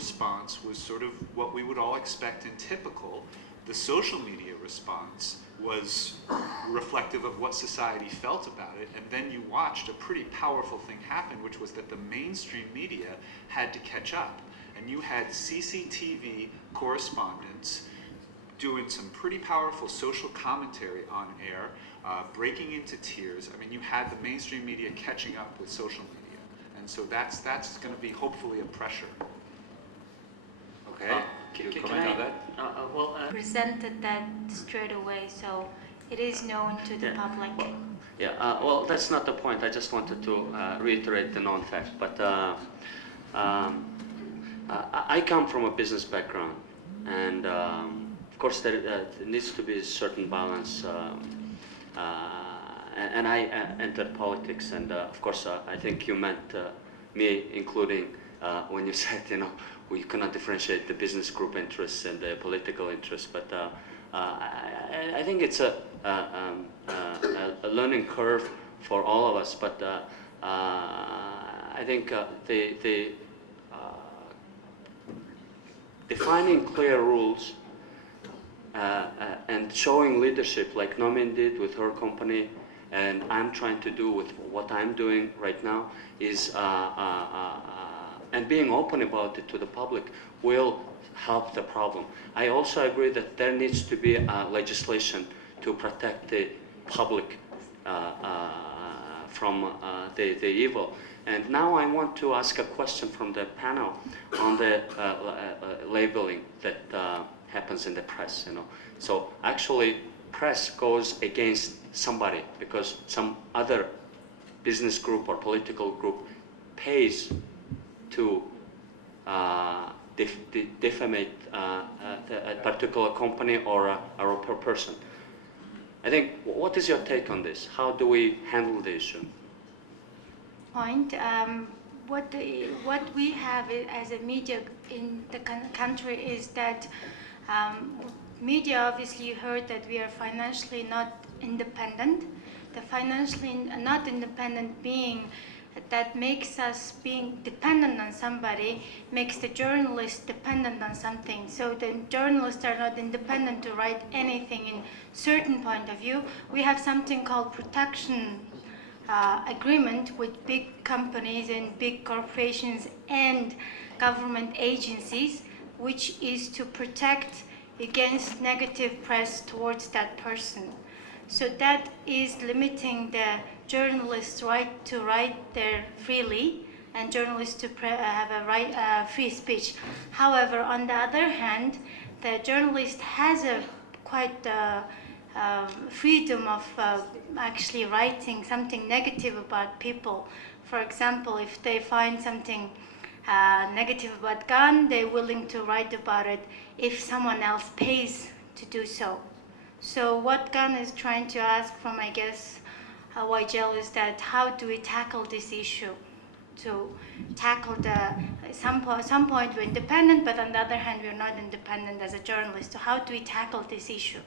response was sort of what we would all expect and typical. The social media response was reflective of what society felt about it, and then you watched a pretty powerful thing happen, which was that the mainstream media had to catch up, and you had CCTV correspondents doing some pretty powerful social commentary on air, breaking into tears. I mean, you had the mainstream media catching up with social media, and so that's going to be hopefully a pressure. Okay, can you comment on that? Presented that straight away, so it is known to the public. Yeah, well, that's not the point. I just wanted to reiterate the known fact, but I come from a business background, and of course there needs to be a certain balance, and I entered politics, and of course I think you meant me, including when you said, you know, we cannot differentiate the business group interests and the political interests, but I think it's a learning curve for all of us, but I think the defining clear rules and showing leadership like Nomin did with her company, and I'm trying to do with what I'm doing right now, is and being open about it to the public will help the problem. I also agree that there needs to be legislation to protect the public from the evil. And now I want to ask a question from the panel on the labeling that happens in the press. You know, so actually, press goes against somebody because some other business group or political group pays to defamate a particular company or a person. I think, what is your take on this? How do we handle the issue? Point. What we have as a media in the country is that media, obviously you heard that we are financially not independent. The financially not independent being that makes us being dependent on somebody, makes the journalists dependent on something. So the journalists are not independent to write anything in certain point of view. We have something called protection agreement with big companies and big corporations and government agencies, which is to protect against negative press towards that person. So that is limiting the journalists' right to write there freely, and journalists to have a right free speech. However, on the other hand, the journalist has a quite freedom of actually writing something negative about people. For example, if they find something negative about gun, they're willing to write about it if someone else pays to do so. So what GAN is trying to ask from, I guess, YGL is that how do we tackle this issue? To tackle some point we're independent, but on the other hand we're not independent as a journalist. So how do we tackle this issue?